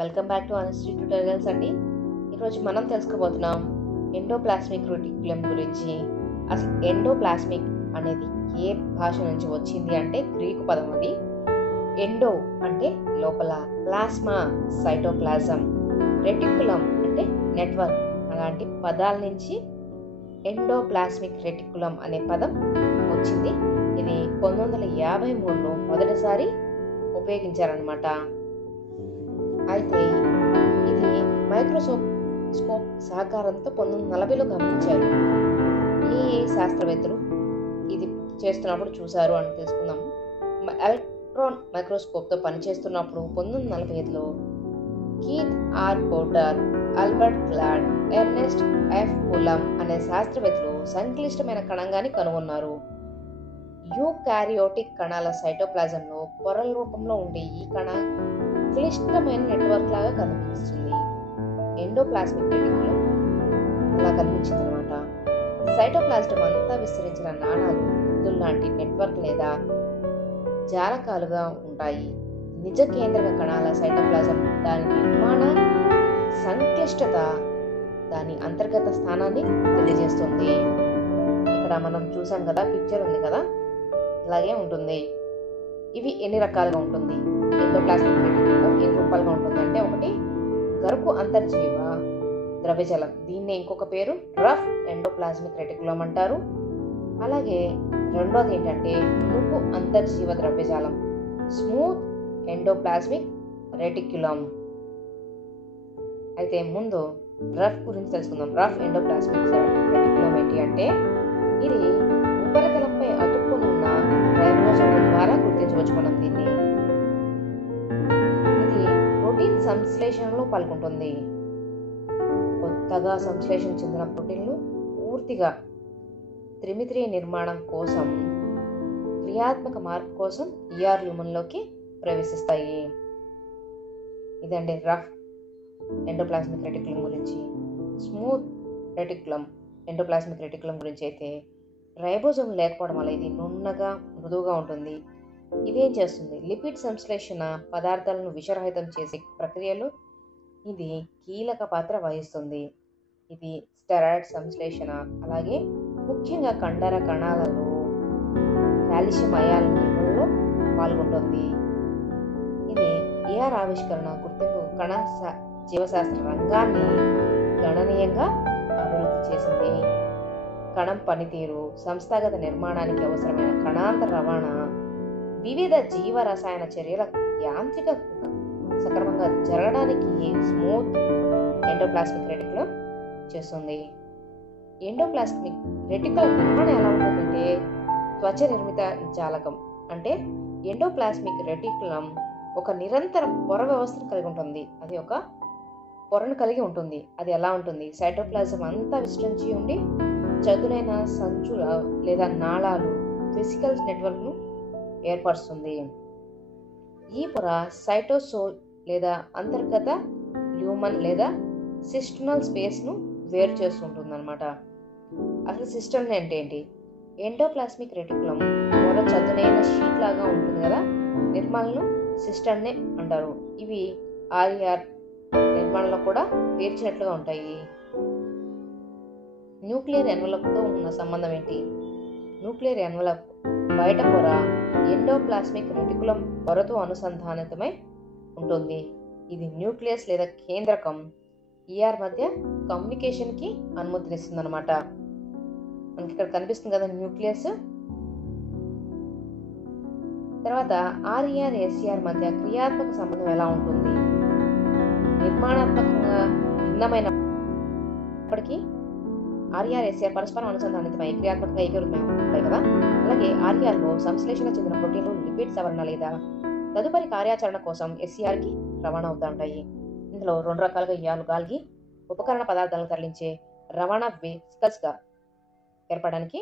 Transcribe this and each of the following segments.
Welcome back to అనస్టీ tutorials అండి. ఈరోజు మనం తెలుసుకోబోతున్నాం ఎండోప్లాస్మిక్ రెటిక్యులం గురించి. అసలు ఎండోప్లాస్మిక్ అనేది ఏ భాష నుంచి వచ్చింది అంటే గ్రీకు పదం అది. ఎండో అంటే లోపల, ప్లాస్మా సైటోప్లాజం, రెటిక్యులం అంటే నెట్వర్క్, అలాంటి పదాల నుంచి ఎండోప్లాస్మిక్ రెటిక్యులం అనే పదం వచ్చింది. ఇది 1953లో మొదటిసారి ఉపయోగించారనమాట. అయితే ఇది మైక్రోస్కోప్ సహకారంతో 1940లో గమనించారు. ఈ శాస్త్రవేత్తలు ఇది చేస్తున్నప్పుడు చూశారు అని తెలుసుకుందాం. ఎలక్ట్రాన్ మైక్రోస్కోప్తో పనిచేస్తున్నప్పుడు 1945లో Keith R Porter, Albert Claude, Ernest F కులం అనే శాస్త్రవేత్తలు సంక్లిష్టమైన కణంగాని కనుగొన్నారు. యూకారియోటిక్ కణాల సైటోప్లాజంలో పొరల రూపంలో ఉండే ఈ కణ క్లిష్టమైన నెట్వర్క్ లాగా కనిపిస్తుంది. ఎండోప్లాస్మిక్ రెటిక్యులం అలా కనిపించింది అనమాట. సైటోప్లాజం అంతా విస్తరించిన నాళాలు లాంటి నెట్వర్క్ లేదా జాలకాలుగా ఉంటాయి. నిజ కేంద్రక కణాల సైటోప్లాజం దాని నిర్మాణ సంక్లిష్టత, దాని అంతర్గత స్థానాన్ని తెలియజేస్తుంది. ఇక్కడ మనం చూసాం కదా, పిక్చర్ ఉంది కదా, అలాగే ఉంటుంది. ఇవి ఎన్ని రకాలుగా ఉంటుంది ఎండోప్లాస్మిక్ రెటిక్యులం, ఎన్ని రూపాలుగా ఉంటుంది అంటే, ఒకటి గరుకు అంతర్జీవ ద్రవ్యజాలం, దీన్ని ఇంకొక పేరు రఫ్ ఎండోప్లాస్మిక్ రెటిక్యులం అంటారు. అలాగే రెండోది ఏంటంటే నుకు అంతర్జీవ ద్రవ్యజాలం, స్మూత్ ఎండోప్లాస్మిక్ రెటిక్యులం. అయితే ముందు రఫ్ గురించి తెలుసుకుందాం. రఫ్ ఎండోప్లాస్మిక్ రెటిక్యులం ఏంటి అంటే, ఇది ఉపరితలంపై అతుక్కుని ఉన్న రైబోజోమ్ల ద్వారా గుర్తించవచ్చు మనం దీన్ని. ఇది ప్రోటీన్ సంశ్లేషణలో పాల్గొంటుంది. కొత్తగా సంశ్లేషణ చెందిన ప్రోటీన్లు పూర్తిగా త్రిమితి నిర్మాణం కోసం, క్రియాత్మక మార్పు కోసం ఈఆర్ ల్యూమన్లోకి ప్రవేశిస్తాయి. ఇదండి రఫ్ ఎండోప్లాస్మిక్ రెటిక్యులం గురించి. స్మూత్ రెటిక్యులం, ఎండోప్లాస్మిక్ రెటిక్యులం గురించి అయితే, రైబోజోమ్ లేకపోవడం వల్ల ఇది నున్నగా, మృదువుగా ఉంటుంది. ఇదేం చేస్తుంది, లిపిడ్ సంశ్లేషణ పదార్థాలను విషరహితం చేసే ప్రక్రియలో ఇది కీలక పాత్ర వహిస్తుంది. ఇది స్టెరాయిడ్ సంశ్లేషణ, అలాగే ముఖ్యంగా కండర కణాలలో కాల్షియం అయాన్ నిల్వలో పాల్గొంటుంది. ఇది ఏఆర్ ఆవిష్కరణ, గుర్తింపు, కణ జీవశాస్త్ర రంగాన్ని గణనీయంగా అభివృద్ధి చేసింది. కణం పనితీరు, సంస్థాగత నిర్మాణానికి అవసరమైన కణాంతర రవాణా, వివిధ జీవ రసాయన చర్యల యాంత్రిక సక్రమంగా జరగడానికి స్మూత్ ఎండోప్లాస్మిక్ రెటిక్యులం చేస్తుంది. ఎండోప్లాస్మిక్ రెటిక్యులం నిర్మాణం ఎలా ఉంటుందంటే, త్వచ నిర్మిత జాలకం అంటే ఎండోప్లాస్మిక్ రెటిక్యులం ఒక నిరంతర పొర వ్యవస్థను కలిగి ఉంటుంది. అది ఒక పొరను కలిగి ఉంటుంది. అది ఎలా ఉంటుంది, సైటోప్లాజం అంతా విస్తరించి ఉండి చదునైన సంచుల లేదా నాళాలు, వెసికల్ నెట్వర్క్ను ఏర్పరుస్తుంది. ఈ పొర సైటోసోల్ లేదా అంతర్గత ల్యూమన్ లేదా సిస్టనల్ స్పేస్ను వేరు చేస్తుంటుంది అనమాట. అసలు సిస్టమ్ అంటే ఏంటి, ఎండోప్లాస్మిక్ రెటిక్యులం పొర చదునైన షీట్ లాగా ఉంటుంది కదా, నిర్మాణాలను సిస్టమ్నే అంటారు. ఇవి ఆర్ఈఆర్ నిర్మాణంలో కూడా పేర్చినట్లుగా ఉంటాయి. న్యూక్లియర్ ఎన్వలప్తో ఉన్న సంబంధం ఏంటి, న్యూక్లియర్ ఎన్వలప్ బయట పొర ఎండోప్లాస్మిక్ రెటిక్యులం పొరతో అనుసంధానితమై ఉంటుంది. ఇది న్యూక్లియస్ లేదా కేంద్రకం ఈఆర్ మధ్య కమ్యూనికేషన్కి అనుమతినిస్తుంది అనమాట. మనకి ఇక్కడ కనిపిస్తుంది కదా న్యూక్లియస్. తర్వాత ఆర్ఈఆర్ ఎస్ఈఆర్ మధ్య క్రియాత్మక సంబంధం ఎలా ఉంటుంది, నిర్మాణాత్మకంగా భిన్నమైనప్పటికీ ఆర్ఈఆర్ ఎస్ఈఆర్ పరస్పరం అనుసంధానితమై క్రియాత్మకంగా ఏకీకృతమై ఉంటాయి కదా. అలాగే ఆర్ఈఆర్లో సంశ్లేషణ చెందిన ప్రోటీన్లు లిపిడ్ సవరణ లేదా తదుపరి కార్యాచరణ కోసం ఎస్ఈఆర్కి రవాణా అవుతూ ఉంటాయి. ఇందులో రెండు రకాలుగా ఈఆర్లు గాలికి ఉపకరణ పదార్థాలను తరలించే రవాణా వెసికల్స్గా ఏర్పడడానికి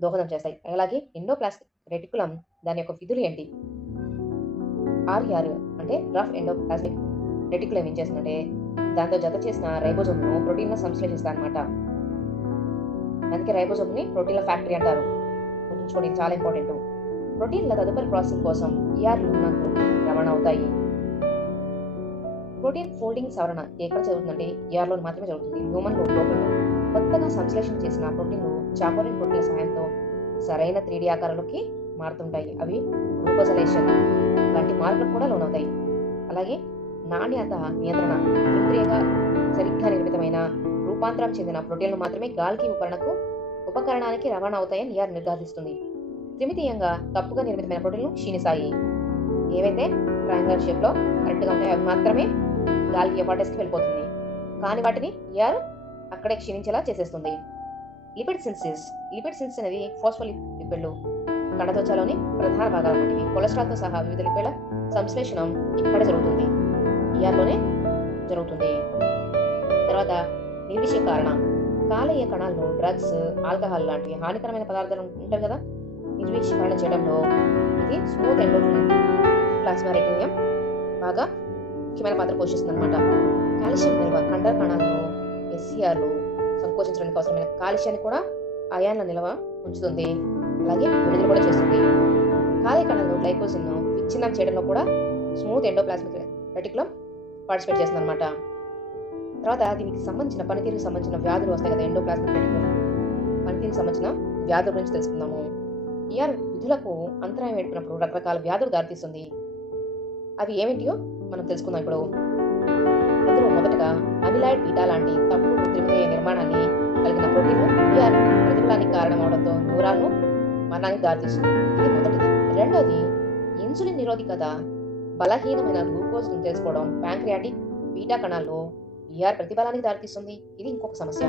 దోహదం చేస్తాయి. అలాగే ఎండోప్లాస్మిక్ రెటిక్యులం దాని యొక్క విధులు ఏంటి, ఆర్ఈఆర్ అంటే రఫ్ ఎండోప్లాస్మిక్ రెటిక్యులం ఏం చేస్తుందంటే, దాంతో జత చేసిన రైబోజోమ్ను ప్రోటీన్ల సంశ్లేషిస్తాయి అనమాట. అందుకే రైబోజోమ్ని ప్రోటీన్ల ఫ్యాక్టరీ అంటారు. గుర్తుంచుకోండి, ఇది చాలా ఇంపార్టెంట్. ప్రోటీన్ల తదుపరి ప్రాసెసింగ్ కోసం ఈఆర్ ల్యూమన్కు రవాణా అవుతాయి. ప్రోటీన్ ఫోల్డింగ్ సవరణ ఎక్కడ జరుగుతుందంటే ER లో మాత్రమే జరుగుతుంది. హ్యూమన్ లోపల కొత్తగా సంశ్లేషణ చేసిన ప్రోటీన్లు చాకోలిన్ ప్రోటీన్ల సహాయంతో సరైన 3D ఆకారంలోకి మారుతుంటాయి. అవి గ్లూకోజలేషన్ లాంటి మార్పులకు కూడా లోనవుతాయి. అలాగే నాణ్యత నియంత్రణ ఇంద్రియగా సరిగ్గా నిర్మితమైన రూపాంతరం చెందిన ప్రోటీన్లు మాత్రమే గాలికి ఉపకరణానికి రవాణా అవుతాయని ER నిర్ధారిస్తుంది. త్రిమితీయంగా తప్పుగా నిర్మితమైన ప్రోటీన్లు క్షీణిస్తాయి. ఏవైతే ట్రయాంగులర్ షేప్లో కరెక్ట్గా ఉంటాయో అవి మాత్రమే గాలికి ఎపాటస్కి వెళ్ళిపోతుంది. కానీ వాటిని ER అక్కడే క్షీణించేలా చేసేస్తుంది. లిపిడ్ సిన్సిస్ అనేది ఫాస్ఫోలిపిడ్లు కణత్వచాలోని ప్రధాన భాగాలు వంటివి. కొలెస్ట్రాల్తో సహా వివిధ లిపిడ్ల సంశ్లేషణం ఇక్కడ జరుగుతుంది. ER జరుగుతుంది. తర్వాత నిర్విషీకరణ కాలేయ కణాలను డ్రగ్స్, ఆల్కహాల్ లాంటి హానికరమైన పదార్థాలు ఉంటాయి కదా, నిర్విషీకరణ చేయడంలో ఇది స్మూత్ ఎండోప్లాస్మా రెటిక్యులం బాగా ముఖ్యమైన పాత్ర పోషిస్తుంది అనమాట. కాల్షియం నిల్వ కండర కణాలను SCRలు సంకోచించడానికి అవసరమైన కాల్షియాన్ని కూడా అయాన్ల నిల్వ ఉంచుతుంది. అలాగే విడుదల కూడా చేస్తుంది. కాలేయ కణాలను గ్లైకోజన్ విచ్ఛిన్నం చేయడంలో కూడా స్మూత్ ఎండోప్లాస్మిక్ రెటిక్యులం పార్టిసిపేట్ చేస్తుంది అనమాట. తర్వాత దీనికి సంబంధించిన పనితీరుకు సంబంధించిన వ్యాధులు వస్తాయి కదా, ఎండోప్లాస్మిక్ రెటిక్యులం పనితీరుకు సంబంధించిన వ్యాధుల గురించి తెలుసుకుందాము. ER విధులకు అంతరాయం ఏర్పడినప్పుడు రకరకాల వ్యాధులు దారితీస్తుంది. అవి ఏమిటియో మనం తెలుసుకుందాం ఇప్పుడు. అందులో మొదటగా అమిలాయిడ్ బీటా లాంటి తప్పుడు త్రిమితీయ నిర్మాణాన్ని కలిగిన ప్రోటీన్లు ER ప్రతిఫలానికి కారణమవడంతో న్యూరాన్లు మరణానికి దారితీస్తుంది. ఇది మొదటిది. రెండోది ఇన్సులిన్ నిరోధికత బలహీనమైన గ్లూకోజ్ తెలుసుకోవడం ప్యాంక్రియాటిక్ బీటా కణాల్లో ER ప్రతిఫలానికి దారితీస్తుంది. ఇది ఇంకొక సమస్య.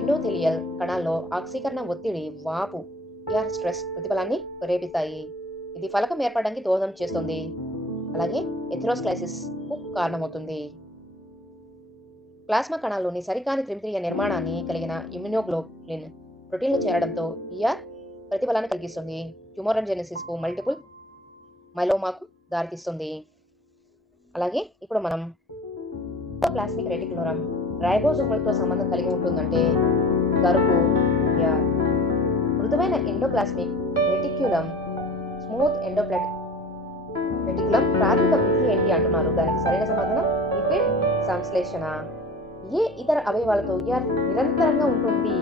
ఎండోథెలియల్ కణాల్లో ఆక్సీకరణ ఒత్తిడి వాపు ER స్ట్రెస్ ప్రతిఫలాన్ని రేపిస్తాయి. ఇది ఫలకం ఏర్పడడానికి దోహదం చేస్తుంది. అలాగే ఎథెరోస్క్లైసిస్ కు కారణమవుతుంది. ప్లాస్మా కణాల్లోని సరికాని త్రిమితీయ నిర్మాణాన్ని కలిగిన ఇమ్యునోగ్లోబులిన్ ప్రోటీన్లు చేరడంతో ER ప్రతిఫలాన్ని కలిగిస్తుంది. ట్యూమోరజెనిసిస్ కు మల్టిపుల్ మైలోమాకు దారితీస్తుంది. అలాగే ఇప్పుడు మనం ప్లాస్మిక్ రెటిక్యులం రైబోజోములతో సంబంధం కలిగి ఉంటుందంటే గరుకు ER. మృదువైన ఎండోప్లాస్మిక్ రెటిక్యులం స్మూత్ రెటిక్యులం ప్రాథమిక విధి ఏంటి అంటున్నారు. దానికి సరైన సమాధానం లిపిడ్ సంశ్లేషణ. ఏ ఇతర అవయవాలతో ER నిరంతరంగా ఉంటుంది?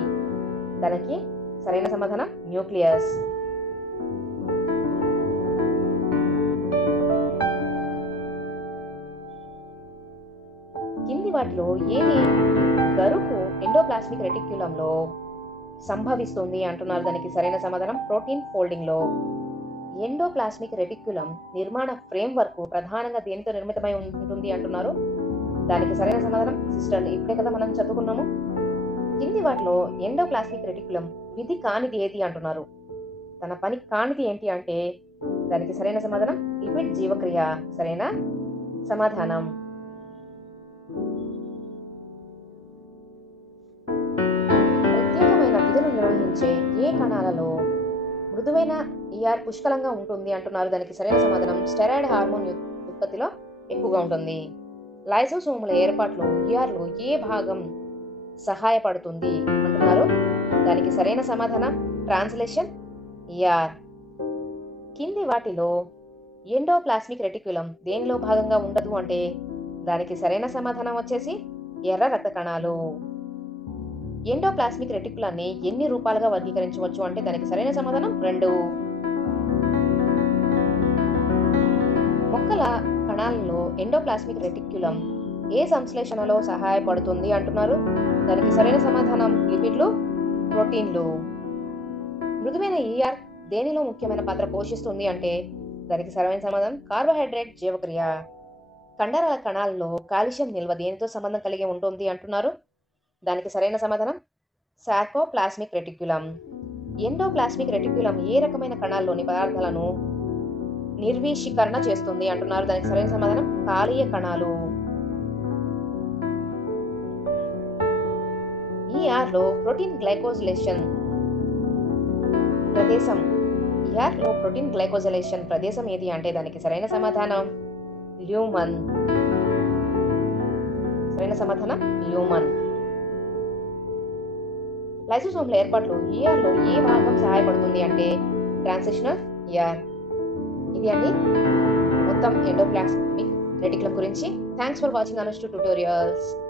దానికి సరైన సమాధానం న్యూక్లియస్. కింది వాటిలో ఏది గరుకు ఎండోప్లాస్మిక్ రెటిక్యులంలో సంభవిస్తుంది అంటున్నారు. దానికి సరైన సమాధానం ప్రోటీన్ ఫోల్డింగ్ లో. ఎండోప్లాస్మిక్ రెటిక్యులం నిర్మాణ ఫ్రేమ్ వర్క్ ప్రధానంగా దేనితో నిర్మితమై ఉంటుంది అంటున్నారు. దానికి సరైన సమాధానం సిస్టర్లు. ఇప్పుడే కదా మనం చదువుకున్నాము. కింది వాటిలో ఎండోప్లాస్మిక్ రెటిక్యులం విధి కానిది ఏది అంటున్నారు. తన పని కానిది ఏంటి అంటే దానికి సరైన సమాధానం లిపిడ్ జీవక్రియ. సరైన సమాధానం. ప్రత్యేకమైన విధులు నిర్వహించే ఏ కణాలలో మృదువైన ER పుష్కలంగా ఉంటుంది అంటున్నారు. దానికి సరైన సమాధానం స్టెరాయిడ్ హార్మోన్ ఉత్పత్తిలో ఎక్కువగా ఉంటుంది. లైసోసోముల ఏర్పాటులో ERలో ఏ భాగం సహాయపడుతుంది అంటున్నారు. దానికి సరైన సమాధానం ట్రాన్స్లేషన్ ER. కింది వాటిలో ఎండోప్లాస్మిక్ రెటిక్యులం దేనిలో భాగంగా ఉండదు అంటే దానికి సరైన సమాధానం వచ్చేసి ఎర్ర రక్త కణాలు. ఎండోప్లాస్మిక్ రెటిక్యులాన్ని ఎన్ని రూపాలుగా వర్గీకరించవచ్చు అంటే దానికి సరైన సమాధానం 2. మొక్కల కణాలలో ఎండోప్లాస్మిక్ రెటిక్యులం ఏ సంశ్లేషణలో సహాయపడుతుంది అంటున్నారు. దానికి సరైన సమాధానం లిపిడ్లు, ప్రోటీన్లు. మృదువైన ER దేనిలో ముఖ్యమైన పాత్ర పోషిస్తుంది అంటే దానికి సరైన సమాధానం కార్బోహైడ్రేట్ జీవక్రియ. కండరాల కణాలలో కాల్షియం నిల్వ దేనితో సంబంధం కలిగి ఉంటుంది అంటున్నారు. దానికి సరైన సమాధానం సార్కోప్లాస్మిక్ రెటిక్యులం. ఎండోప్లాస్మిక్ రెటిక్యులం ఏ రకమైన కణాల్లోని పదార్థాలను నిర్విషీకరణ చేస్తుంది అంటున్నారు. దానికి సరైన సమాధానం కాలేయ కణాలు. ERలో ప్రోటీన్ గ్లైకోజిలేషన్ ప్రదేశం ప్రదేశం ఏది అంటే దానికి సరైన సమాధానం ల్యూమన్. సరైన సమాధానం ల్యూమన్. లైసోసోమ్ల ఏర్పాట్లు ERలో ఏ భాగం సహాయపడుతుంది అంటే ట్రాన్సిషనల్ ER. ఇది అండి మొత్తం ఎండోప్లాస్మిక్ రెటిక్యులం గురించి. థ్యాంక్స్ ఫర్ వాచింగ్ అనుష్టు ట్యుటోరియల్స్.